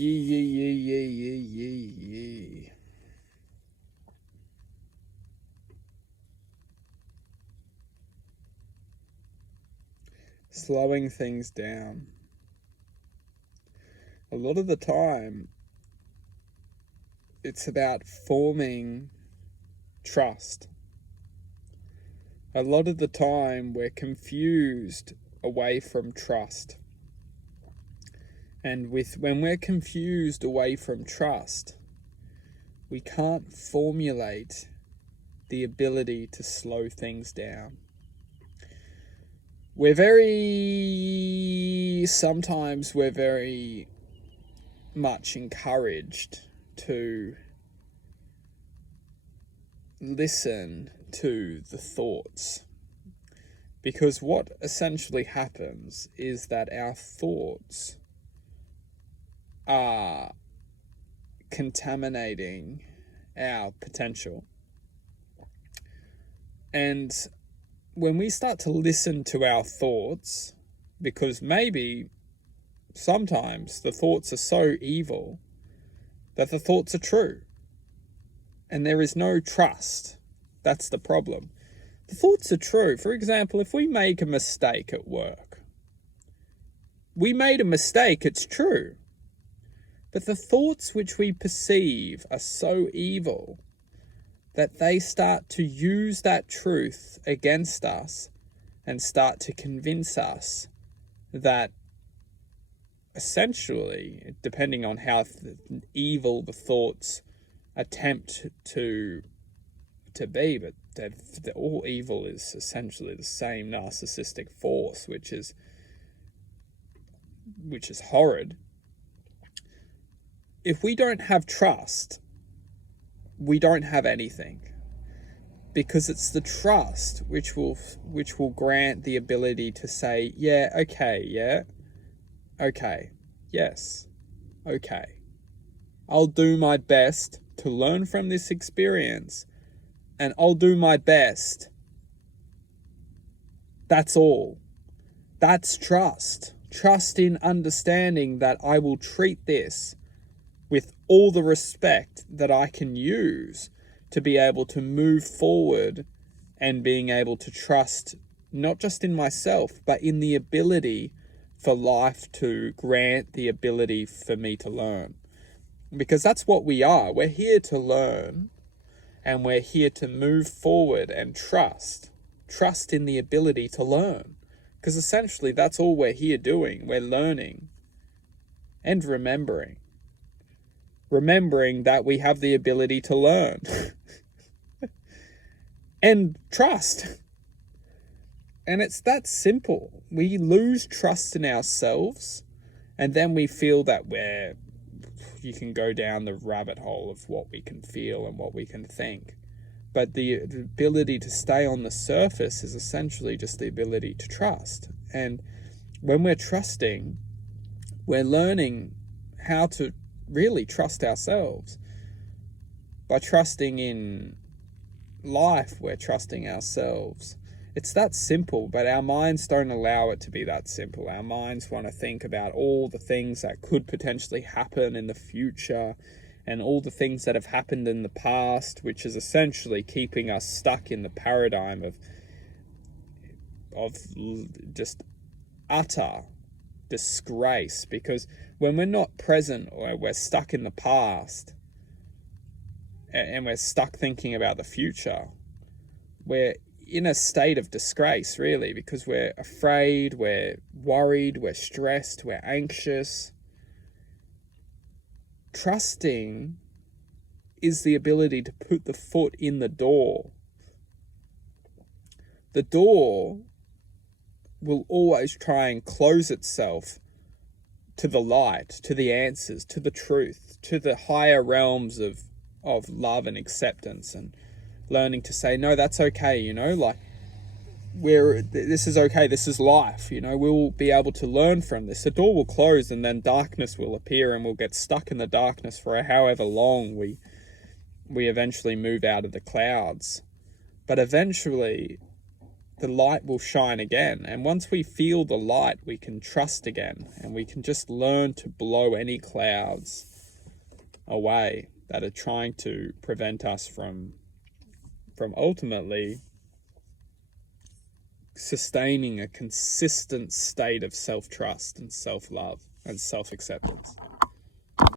Yee, yee, yee, yee, yee, yee, yee. Slowing things down. A lot of the time, it's about forming trust. A lot of the time, we're confused away from trust. And when we're confused away from trust, we can't formulate the ability to slow things down. Sometimes we're very much encouraged to listen to the thoughts, because what essentially happens is that our thoughts are contaminating our potential. And when we start to listen to our thoughts, because maybe sometimes the thoughts are so evil that the thoughts are true, and there is no trust. That's the problem. The thoughts are true. For example, if we make a mistake at work, we made a mistake, it's true. But the thoughts which we perceive are so evil that they start to use that truth against us and start to convince us that essentially, depending on how evil the thoughts attempt to be, but all evil is essentially the same narcissistic force, which is horrid. If we don't have trust, we don't have anything, because it's the trust which will grant the ability to say, okay, yes, okay, I'll do my best to learn from this experience, and I'll do my best. That's all. That's trust. Trust in understanding that I will treat this with all the respect that I can use to be able to move forward, and being able to trust not just in myself, but in the ability for life to grant the ability for me to learn. Because that's what we are. We're here to learn, and we're here to move forward and trust in the ability to learn. Because essentially that's all we're here doing. We're learning and remembering that we have the ability to learn and trust. And it's that simple. We lose trust in ourselves, and then we feel that you can go down the rabbit hole of what we can feel and what we can think. But the ability to stay on the surface is essentially just the ability to trust. And when we're trusting, we're learning how to really trust ourselves. By trusting in life, we're trusting ourselves. It's that simple, but our minds don't allow it to be that simple. Our minds want to think about all the things that could potentially happen in the future, and all the things that have happened in the past, which is essentially keeping us stuck in the paradigm of just utter disgrace. Because when we're not present, or we're stuck in the past, and we're stuck thinking about the future, we're in a state of disgrace, really, because we're afraid, we're worried, we're stressed, we're anxious. Trusting is the ability to put the foot in the door. The door will always try and close itself to the light, to the answers, to the truth, to the higher realms of love and acceptance, and learning to say, no, that's okay, like, this is okay, this is life, we'll be able to learn from this. The door will close, and then darkness will appear, and we'll get stuck in the darkness for however long we eventually move out of the clouds. But eventually, the light will shine again. And once we feel the light, we can trust again, and we can just learn to blow any clouds away that are trying to prevent us from ultimately sustaining a consistent state of self-trust and self-love and self-acceptance.